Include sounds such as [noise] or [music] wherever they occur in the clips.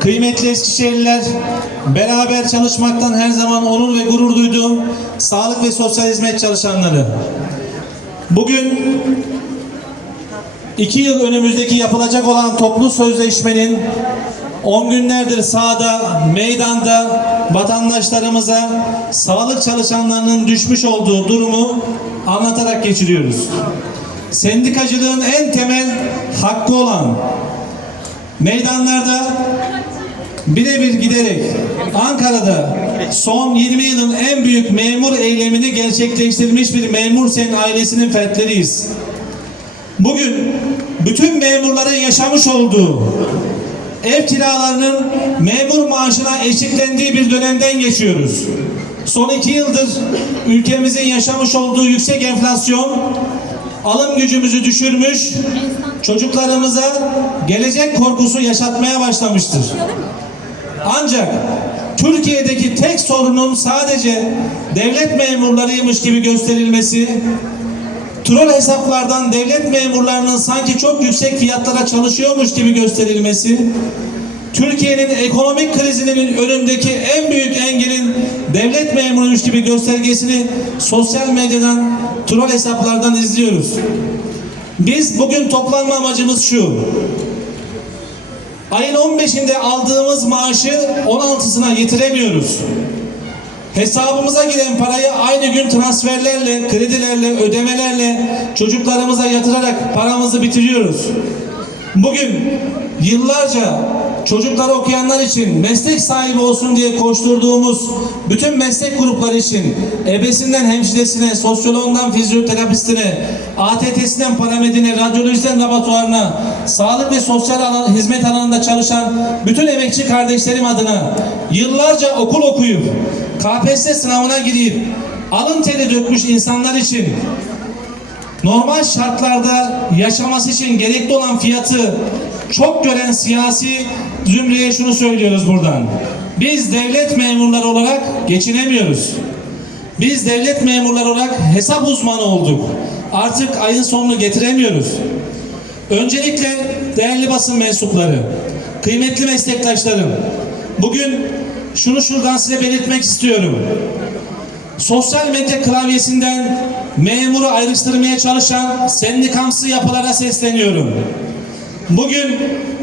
Kıymetli Eskişehirliler, beraber çalışmaktan her zaman onur ve gurur duyduğum sağlık ve sosyal hizmet çalışanları. Bugün iki yıl önümüzdeki yapılacak olan toplu sözleşmenin 10 günlerdir sahada, meydanda vatandaşlarımıza sağlık çalışanlarının düşmüş olduğu durumu anlatarak geçiriyoruz. Sendikacılığın en temel hakkı olan meydanlarda birebir giderek Ankara'da son 20 yılın en büyük memur eylemini gerçekleştirmiş bir memur sen ailesinin fertleriyiz. Bugün bütün memurların yaşamış olduğu ev kiralarının memur maaşına eşitlendiği bir dönemden geçiyoruz. Son iki yıldır ülkemizin yaşamış olduğu yüksek enflasyon alım gücümüzü düşürmüş, çocuklarımıza gelecek korkusu yaşatmaya başlamıştır. Ancak Türkiye'deki tek sorunun sadece devlet memurlarıymış gibi gösterilmesi, troll hesaplardan devlet memurlarının sanki çok yüksek fiyatlara çalışıyormuş gibi gösterilmesi, Türkiye'nin ekonomik krizinin önündeki en büyük engelin devlet memuruymuş gibi göstergesini sosyal medyadan, troll hesaplardan izliyoruz. Biz bugün toplanma amacımız şu. Ayın 15'inde aldığımız maaşı 16'sına getiremiyoruz. Hesabımıza giren parayı aynı gün transferlerle, kredilerle, ödemelerle çocuklarımıza yatırarak paramızı bitiriyoruz. Bugün yıllarca çocukları okuyanlar için meslek sahibi olsun diye koşturduğumuz bütün meslek grupları için ebesinden hemşiresine, sosyoloğundan fizyoterapistine, ATT'sinden paramedine, radyolojiden laboratuvarına, sağlık ve sosyal alan, hizmet alanında çalışan bütün emekçi kardeşlerim adına yıllarca okul okuyup KPSS sınavına girip alın teri dökmüş insanlar için normal şartlarda yaşaması için gerekli olan fiyatı çok gören siyasi zümreye şunu söylüyoruz buradan. Biz devlet memurları olarak geçinemiyoruz. Biz devlet memurları olarak hesap uzmanı olduk. Artık ayın sonunu getiremiyoruz. Öncelikle değerli basın mensupları, kıymetli meslektaşlarım, bugün şunu şuradan size belirtmek istiyorum sosyal medya klavyesinden memuru ayrıştırmaya çalışan sendikamsı yapılara sesleniyorum. Bugün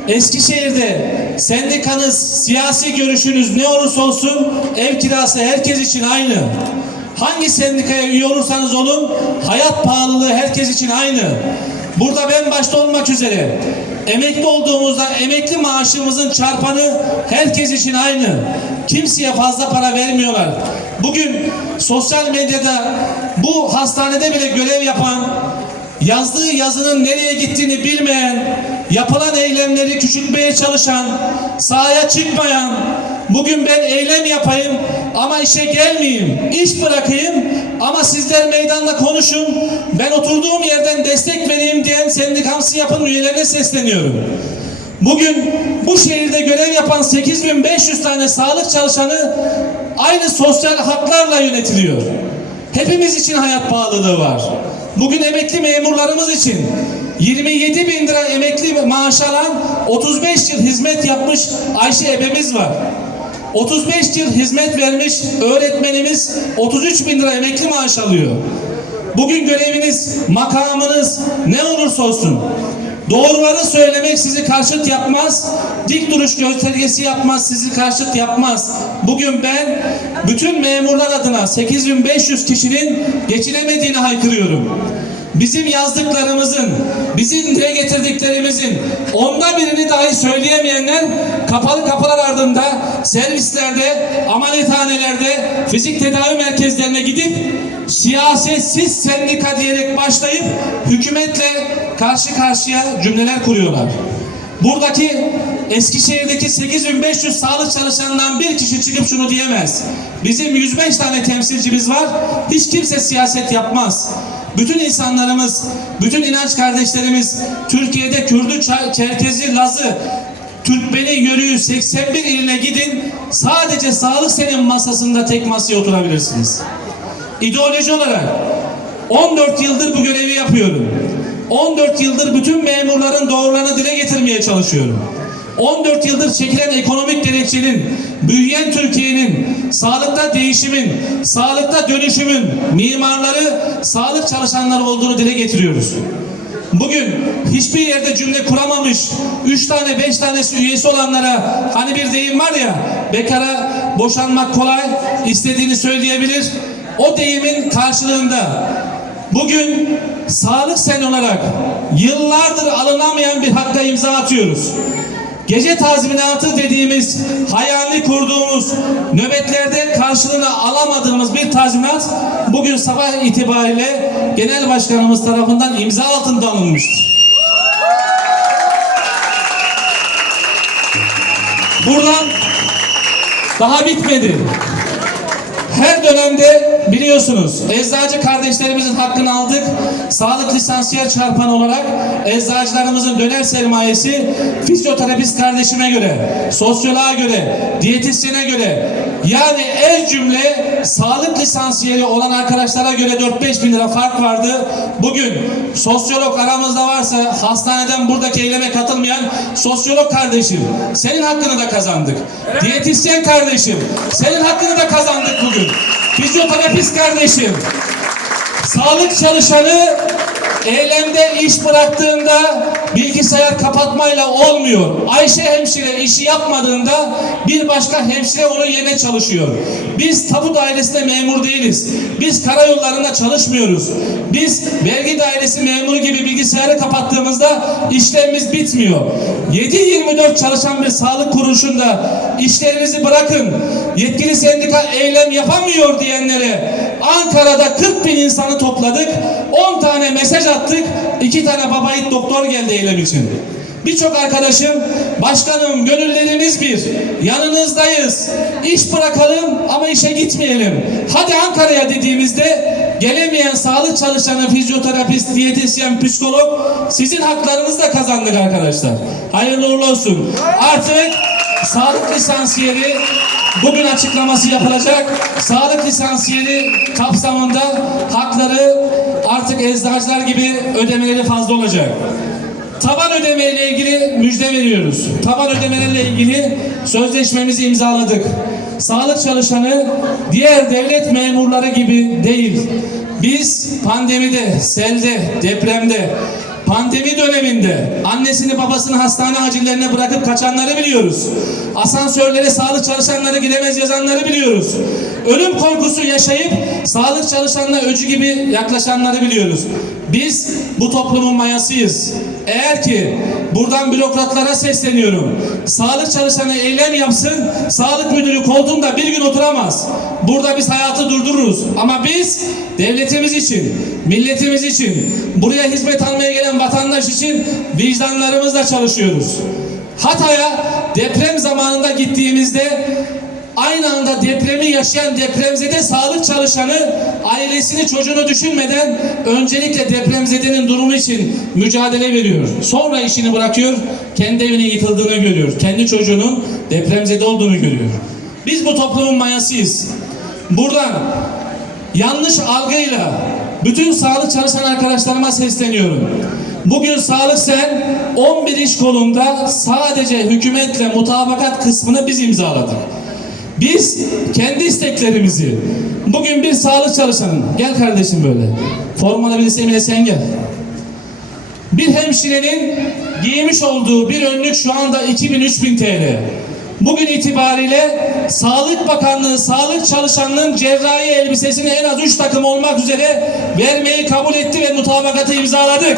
Eskişehir'de sendikanız, siyasi görüşünüz ne olursa olsun ev kirası herkes için aynı. Hangi sendikaya üye olursanız olun hayat pahalılığı herkes için aynı. Burada ben başta olmak üzere emekli olduğumuzda emekli maaşımızın çarpanı herkes için aynı. Kimseye fazla para vermiyorlar. Bugün sosyal medyada bu hastanede bile görev yapan, yazdığı yazının nereye gittiğini bilmeyen, yapılan eylemleri küçültmeye çalışan, sahaya çıkmayan, bugün ben eylem yapayım ama işe gelmeyeyim, iş bırakayım ama sizler meydanda konuşun, ben oturduğum yerden destek vereyim diyen sendikamsı yapın üyelerine sesleniyorum. Bugün bu şehirde görev yapan 8500 tane sağlık çalışanı aynı sosyal haklarla yönetiliyor. Hepimiz için hayat pahalılığı var. Bugün emekli memurlarımız için 27 bin lira emekli maaş alan 35 yıl hizmet yapmış Ayşe ebemiz var. 35 yıl hizmet vermiş öğretmenimiz 33 bin lira emekli maaş alıyor. Bugün göreviniz, makamınız ne olursa olsun Doğruları söylemek sizi karşıt yapmaz. Dik duruş göstergesi yapmaz, sizi karşıt yapmaz. Bugün ben bütün memurlar adına 8500 kişinin geçinemediğini haykırıyorum. Bizim yazdıklarımızın, bizim dile getirdiklerimizin onda birini dahi söyleyemeyenler kapalı kapılar ardında servislerde, ameliyathanelerde, fizik tedavi merkezlerine gidip siyasetsiz sendika diyerek başlayıp hükümetle karşı karşıya cümleler kuruyorlar. Buradaki Eskişehir'deki 8500 sağlık çalışanından bir kişi çıkıp şunu diyemez. Bizim 105 tane temsilcimiz var. Hiç kimse siyaset yapmaz. Bütün insanlarımız, bütün inanç kardeşlerimiz Türkiye'de Kürdü, Çer- Çerkezi, Lazı, Türkmeni, Yörüğü 81 iline gidin. Sadece sağlık senin masasında tek masaya oturabilirsiniz. İdeoloji olarak 14 yıldır bu görevi yapıyorum. 14 yıldır bütün memurların doğrularını dile getirmeye çalışıyorum. 14 yıldır çekilen ekonomik gerekçenin, büyüyen Türkiye'nin, sağlıkta değişimin, sağlıkta dönüşümün mimarları, sağlık çalışanları olduğunu dile getiriyoruz. Bugün hiçbir yerde cümle kuramamış, üç tane beş tanesi üyesi olanlara hani bir deyim var ya, bekara boşanmak kolay, istediğini söyleyebilir. O deyimin karşılığında bugün sağlık sen olarak yıllardır alınamayan bir hakka imza atıyoruz. Gece tazminatı dediğimiz hayali kurduğumuz nöbetlerde karşılığını alamadığımız bir tazminat bugün sabah itibariyle genel başkanımız tarafından imza altında alınmıştır. Buradan daha bitmedi. Her dönemde biliyorsunuz eczacı kardeşlerimizin hakkını aldık. Sağlık lisansiyer çarpan olarak eczacılarımızın döner sermayesi fizyoterapist kardeşime göre, sosyoloğa göre, diyetisyene göre yani el cümle sağlık lisansiyeri olan arkadaşlara göre 4-5 bin lira fark vardı. Bugün sosyolog aramızda varsa hastaneden buradaki eyleme katılmayan sosyolog kardeşim senin hakkını da kazandık. Diyetisyen kardeşim senin hakkını da kazandık bugün. Fizyoterapist kardeşim. Sağlık çalışanı eylemde iş bıraktığında bilgisayar kapatmayla olmuyor. Ayşe hemşire işi yapmadığında bir başka hemşire onun yerine çalışıyor. Biz tapu dairesinde memur değiliz. Biz karayollarında çalışmıyoruz. Biz vergi dairesi memuru gibi bilgisayarı kapattığımızda işlemimiz bitmiyor. 7-24 çalışan bir sağlık kuruluşunda işlerinizi bırakın. Yetkili sendika eylem yapamıyor diyenlere Ankara'da 40 bin insanı topladık. 10 tane mesaj attık. 2 tane babayit doktor geldi eylem için. Birçok arkadaşım, başkanım gönüllerimiz bir, yanınızdayız, iş bırakalım ama işe gitmeyelim. Hadi Ankara'ya dediğimizde gelemeyen sağlık çalışanı, fizyoterapist, diyetisyen, psikolog sizin haklarınızı da kazandık arkadaşlar. Hayırlı uğurlu olsun. Artık sağlık lisansiyeri bugün açıklaması yapılacak. Sağlık lisansiyeri kapsamında hakları artık eczacılar gibi ödemeleri fazla olacak. Taban ödeme ile ilgili müjde veriyoruz. Taban ödemelerle ilgili sözleşmemizi imzaladık. Sağlık çalışanı diğer devlet memurları gibi değil. Biz pandemide, selde, depremde, pandemi döneminde annesini babasını hastane acillerine bırakıp kaçanları biliyoruz. Asansörlere sağlık çalışanları gidemez yazanları biliyoruz. Ölüm korkusu yaşayıp sağlık çalışanına öcü gibi yaklaşanları biliyoruz. Biz bu toplumun mayasıyız. Eğer ki buradan bürokratlara sesleniyorum. Sağlık çalışanı eylem yapsın, sağlık müdürü koltuğunda bir gün oturamaz. Burada biz hayatı durdururuz. Ama biz devletimiz için, milletimiz için, buraya hizmet almaya gelen vatandaş için vicdanlarımızla çalışıyoruz. Hatay'a deprem zamanında gittiğimizde aynı anda depremi yaşayan depremzede sağlık çalışanı ailesini çocuğunu düşünmeden öncelikle depremzedenin durumu için mücadele veriyor. Sonra işini bırakıyor, kendi evinin yıkıldığını görüyor. Kendi çocuğunun depremzede olduğunu görüyor. Biz bu toplumun mayasıyız. Buradan yanlış algıyla bütün sağlık çalışan arkadaşlarıma sesleniyorum. Bugün Sağlık Sen 11 iş kolunda sadece hükümetle mutabakat kısmını biz imzaladık. Biz kendi isteklerimizi bugün bir sağlık çalışanın gel kardeşim böyle formalı birisi Emine sen gel. Bir hemşirenin giymiş olduğu bir önlük şu anda 2000-3000 TL. Bugün itibariyle Sağlık Bakanlığı sağlık çalışanının cerrahi elbisesini en az 3 takım olmak üzere vermeyi kabul etti ve mutabakatı imzaladık.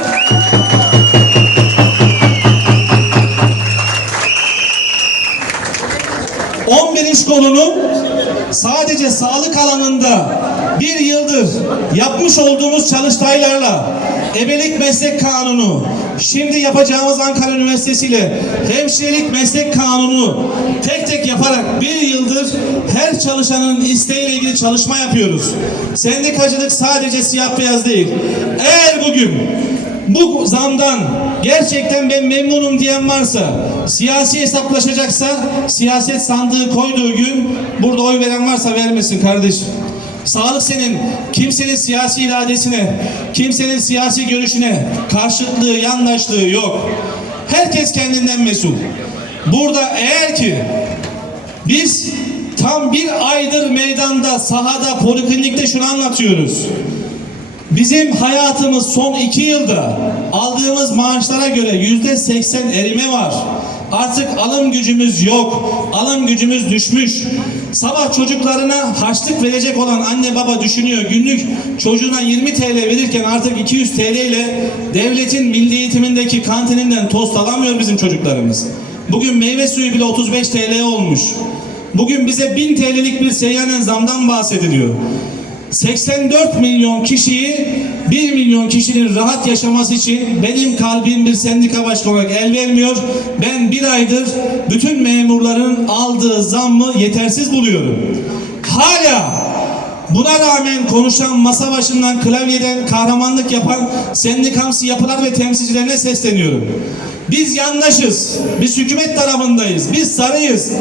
...11 iş kolunun sadece sağlık alanında bir yıldır yapmış olduğumuz çalıştaylarla ebelik meslek kanunu, şimdi yapacağımız Ankara Üniversitesi ile hemşirelik meslek kanunu tek tek yaparak bir yıldır her çalışanın isteğiyle ilgili çalışma yapıyoruz. Sendikacılık sadece siyah beyaz değil. Eğer bugün bu zamdan gerçekten ben memnunum diyen varsa, siyasi hesaplaşacaksa, siyaset sandığı koyduğu gün burada oy veren varsa vermesin kardeşim. Sağlık senin kimsenin siyasi iradesine, kimsenin siyasi görüşüne karşıtlığı, yandaşlığı yok. Herkes kendinden mesul. Burada eğer ki biz tam bir aydır meydanda, sahada, poliklinikte şunu anlatıyoruz. Bizim hayatımız son iki yılda aldığımız maaşlara göre yüzde seksen erime var. Artık alım gücümüz yok. Alım gücümüz düşmüş. Sabah çocuklarına harçlık verecek olan anne baba düşünüyor. Günlük çocuğuna 20 TL verirken artık 200 TL ile devletin milli eğitimindeki kantininden tost alamıyor bizim çocuklarımız. Bugün meyve suyu bile 35 TL olmuş. Bugün bize 1000 TL'lik bir seyyanen zamdan bahsediliyor. 84 milyon kişiyi 1 milyon kişinin rahat yaşaması için benim kalbim bir sendika başkanı olarak el vermiyor. Ben bir aydır bütün memurların aldığı zammı yetersiz buluyorum. Hala buna rağmen konuşan masa başından klavyeden kahramanlık yapan sendikamsı yapılar ve temsilcilerine sesleniyorum. Biz yandaşız. Biz hükümet tarafındayız. Biz sarıyız.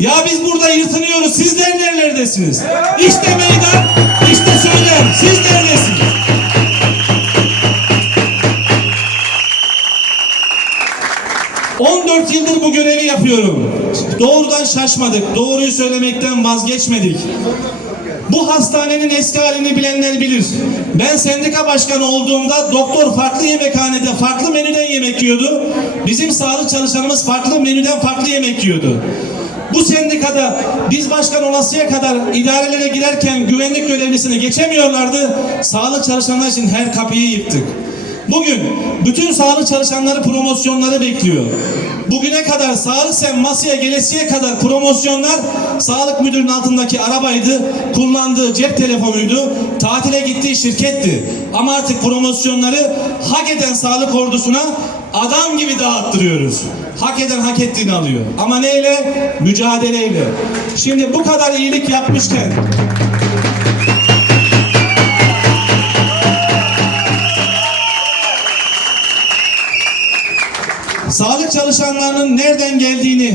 Ya biz burada yırtınıyoruz. Sizler nerelerdesiniz? İşte meydan, işte söylem. Siz neredesiniz? ...14 yıldır bu görevi yapıyorum. Doğrudan şaşmadık. Doğruyu söylemekten vazgeçmedik. Bu hastanenin eski halini bilenler bilir. Ben sendika başkanı olduğumda doktor farklı yemekhanede farklı menüden yemek yiyordu. Bizim sağlık çalışanımız farklı menüden farklı yemek yiyordu. Bu sendikada biz başkan olasıya kadar idarelere girerken güvenlik görevlisini geçemiyorlardı. Sağlık çalışanlar için her kapıyı yıktık. Bugün bütün sağlık çalışanları promosyonları bekliyor. Bugüne kadar sağlık sen masaya gelesiye kadar promosyonlar sağlık müdürünün altındaki arabaydı, kullandığı cep telefonuydu, tatile gittiği şirketti. Ama artık promosyonları hak eden sağlık ordusuna adam gibi dağıttırıyoruz. Hak eden hak ettiğini alıyor. Ama neyle? Mücadeleyle. Şimdi bu kadar iyilik yapmışken çalışanlarının nereden geldiğini,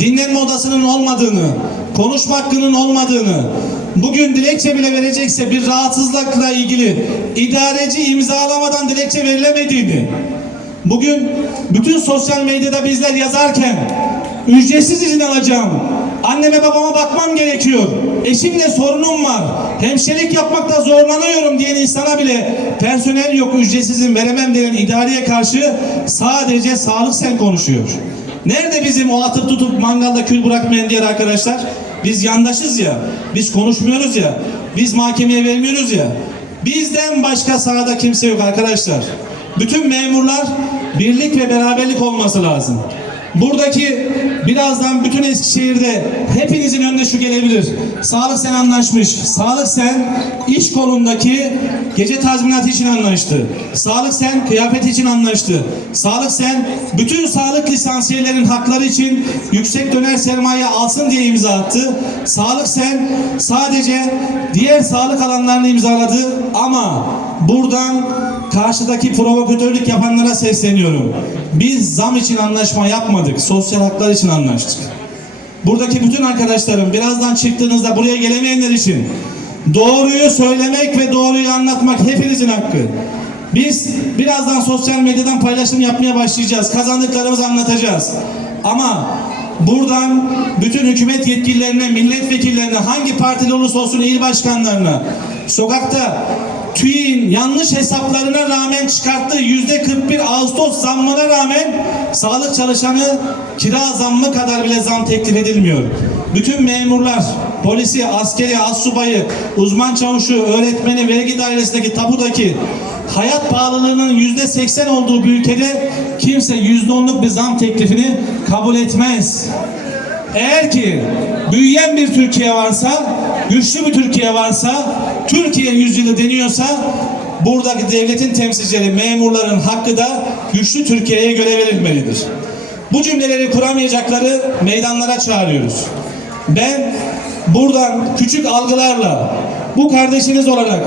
dinlenme odasının olmadığını, konuşma hakkının olmadığını, bugün dilekçe bile verecekse bir rahatsızlıkla ilgili idareci imzalamadan dilekçe verilemediğini, bugün bütün sosyal medyada bizler yazarken ücretsiz izin alacağım, anneme babama bakmam gerekiyor, eşimle sorunum var, hemşirelik yapmakta zorlanıyorum diyen insana bile personel yok ücretsiz izin veremem diyen idareye karşı sadece sağlık sen konuşuyor. Nerede bizim o atıp tutup mangalda kül bırakmayan diğer arkadaşlar? Biz yandaşız ya, biz konuşmuyoruz ya, biz mahkemeye vermiyoruz ya. Bizden başka sahada kimse yok arkadaşlar. Bütün memurlar birlik ve beraberlik olması lazım. Buradaki birazdan bütün Eskişehir'de hepinizin önüne şu gelebilir. Sağlık Sen anlaşmış. Sağlık Sen iş kolundaki gece tazminatı için anlaştı. Sağlık Sen kıyafet için anlaştı. Sağlık Sen bütün sağlık lisansiyelerin hakları için yüksek döner sermaye alsın diye imza attı. Sağlık Sen sadece diğer sağlık alanlarını imzaladı ama buradan karşıdaki provokatörlük yapanlara sesleniyorum. Biz zam için anlaşma yapmadık. Sosyal haklar için anlaştık. Buradaki bütün arkadaşlarım birazdan çıktığınızda buraya gelemeyenler için doğruyu söylemek ve doğruyu anlatmak hepinizin hakkı. Biz birazdan sosyal medyadan paylaşım yapmaya başlayacağız. Kazandıklarımızı anlatacağız. Ama buradan bütün hükümet yetkililerine, milletvekillerine, hangi partili olursa olsun il başkanlarına, sokakta TÜİ'nin yanlış hesaplarına rağmen çıkarttığı yüzde 41 Ağustos zammına rağmen sağlık çalışanı kira zammı kadar bile zam teklif edilmiyor. Bütün memurlar, polisi, askeri, assubayı, uzman çavuşu, öğretmeni, vergi dairesindeki tapudaki hayat pahalılığının yüzde 80 olduğu bir ülkede kimse yüzde onluk bir zam teklifini kabul etmez. Eğer ki büyüyen bir Türkiye varsa, güçlü bir Türkiye varsa, Türkiye yüzyılı deniyorsa buradaki devletin temsilcileri, memurların hakkı da güçlü Türkiye'ye göre verilmelidir. Bu cümleleri kuramayacakları meydanlara çağırıyoruz. Ben buradan küçük algılarla bu kardeşiniz olarak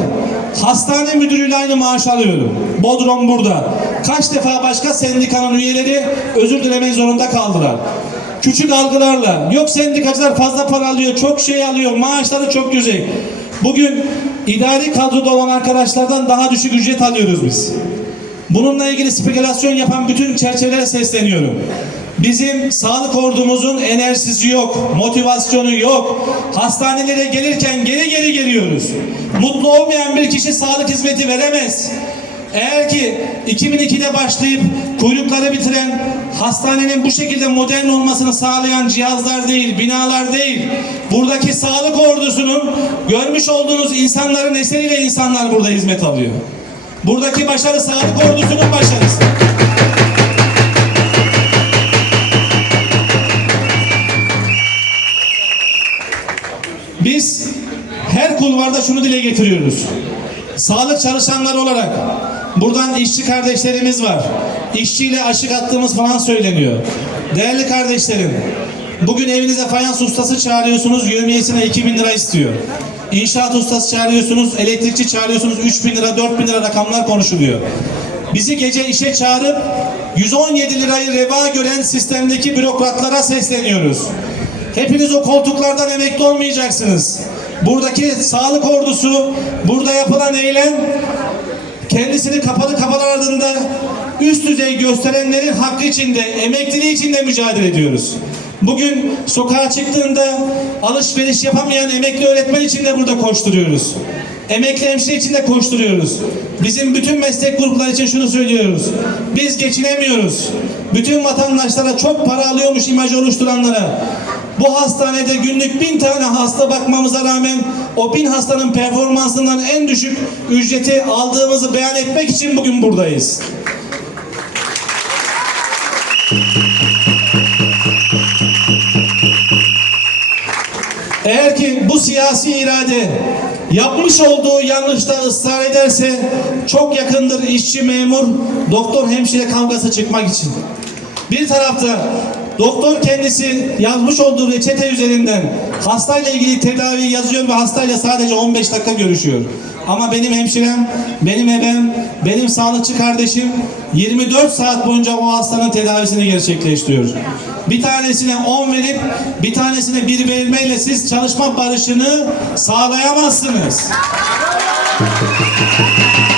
hastane müdürüyle aynı maaş alıyorum. Bodrum burada. Kaç defa başka sendikanın üyeleri özür dilemek zorunda kaldılar. Küçük algılarla yok sendikacılar fazla para alıyor, çok şey alıyor, maaşları çok güzel. Bugün idari kadroda olan arkadaşlardan daha düşük ücret alıyoruz biz. Bununla ilgili spekülasyon yapan bütün çerçevelere sesleniyorum. Bizim sağlık ordumuzun enerjisi yok, motivasyonu yok. Hastanelere gelirken geri geri geliyoruz. Mutlu olmayan bir kişi sağlık hizmeti veremez. Eğer ki 2002'de başlayıp kuyrukları bitiren hastanenin bu şekilde modern olmasını sağlayan cihazlar değil, binalar değil, buradaki sağlık ordusunun görmüş olduğunuz insanların eseriyle insanlar burada hizmet alıyor. Buradaki başarı sağlık ordusunun başarısı. Biz her kulvarda şunu dile getiriyoruz. Sağlık çalışanları olarak buradan işçi kardeşlerimiz var. İşçiyle aşık attığımız falan söyleniyor. Değerli kardeşlerim, bugün evinize fayans ustası çağırıyorsunuz, yövmiyesine 2000 lira istiyor. İnşaat ustası çağırıyorsunuz, elektrikçi çağırıyorsunuz, 3000 lira, 4000 lira rakamlar konuşuluyor. Bizi gece işe çağırıp 117 lirayı reva gören sistemdeki bürokratlara sesleniyoruz. Hepiniz o koltuklardan emekli olmayacaksınız. Buradaki sağlık ordusu, burada yapılan eylem kendisini kapalı kapılar ardında üst düzey gösterenlerin hakkı içinde, emekliliği içinde mücadele ediyoruz. Bugün sokağa çıktığında alışveriş yapamayan emekli öğretmen için de burada koşturuyoruz. Emekli hemşire için de koşturuyoruz. Bizim bütün meslek grupları için şunu söylüyoruz. Biz geçinemiyoruz. Bütün vatandaşlara çok para alıyormuş imajı oluşturanlara bu hastanede günlük bin tane hasta bakmamıza rağmen o bin hastanın performansından en düşük ücreti aldığımızı beyan etmek için bugün buradayız. Eğer ki bu siyasi irade yapmış olduğu yanlışta ısrar ederse çok yakındır işçi memur doktor hemşire kavgası çıkmak için. Bir tarafta doktor kendisi yazmış olduğu reçete üzerinden hastayla ilgili tedavi yazıyor ve hastayla sadece 15 dakika görüşüyor. Ama benim hemşirem, benim ebem, benim sağlıkçı kardeşim 24 saat boyunca o hastanın tedavisini gerçekleştiriyor. Bir tanesine 10 verip bir tanesine 1 vermeyle siz çalışma barışını sağlayamazsınız. [laughs]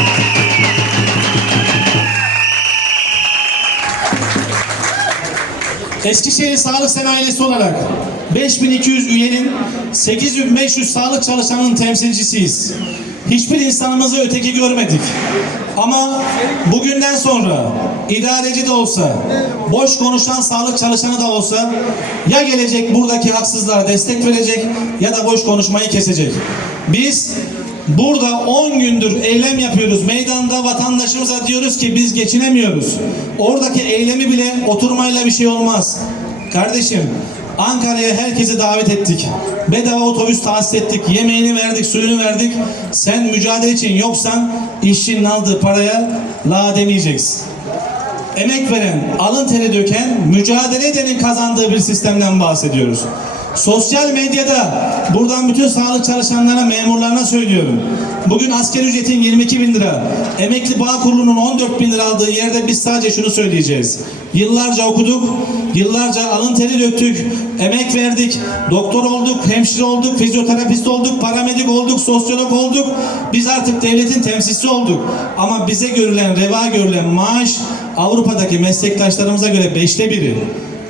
Eskişehir Sağlık Senayesi olarak 5200 üyenin 8500 sağlık çalışanının temsilcisiyiz. Hiçbir insanımızı öteki görmedik. Ama bugünden sonra idareci de olsa, boş konuşan sağlık çalışanı da olsa ya gelecek buradaki haksızlığa destek verecek ya da boş konuşmayı kesecek. Biz Burada 10 gündür eylem yapıyoruz. Meydanda vatandaşımıza diyoruz ki biz geçinemiyoruz. Oradaki eylemi bile oturmayla bir şey olmaz. Kardeşim Ankara'ya herkesi davet ettik. Bedava otobüs tahsis ettik. Yemeğini verdik, suyunu verdik. Sen mücadele için yoksan işçinin aldığı paraya la demeyeceksin. Emek veren, alın teri döken, mücadele edenin kazandığı bir sistemden bahsediyoruz. Sosyal medyada buradan bütün sağlık çalışanlarına, memurlarına söylüyorum. Bugün asgari ücretin 22 bin lira, emekli bağ kurulunun 14 bin lira aldığı yerde biz sadece şunu söyleyeceğiz. Yıllarca okuduk, yıllarca alın teri döktük, emek verdik, doktor olduk, hemşire olduk, fizyoterapist olduk, paramedik olduk, sosyolog olduk. Biz artık devletin temsilcisi olduk. Ama bize görülen, reva görülen maaş Avrupa'daki meslektaşlarımıza göre beşte biri.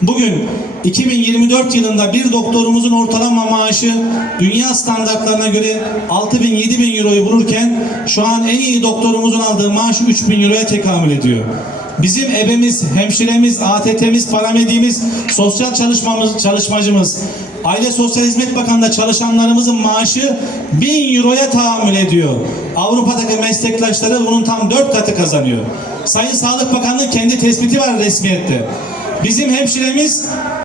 Bugün 2024 yılında bir doktorumuzun ortalama maaşı dünya standartlarına göre 6 bin 7 bin euroyu bulurken şu an en iyi doktorumuzun aldığı maaş 3 bin euroya tekamül ediyor. Bizim ebemiz, hemşiremiz, ATT'miz, paramediğimiz, sosyal çalışmamız, çalışmacımız, Aile Sosyal Hizmet Bakanlığı'nda çalışanlarımızın maaşı 1000 euroya tahammül ediyor. Avrupa'daki meslektaşları bunun tam 4 katı kazanıyor. Sayın Sağlık Bakanlığı kendi tespiti var resmiyette. Bizim hemşiremiz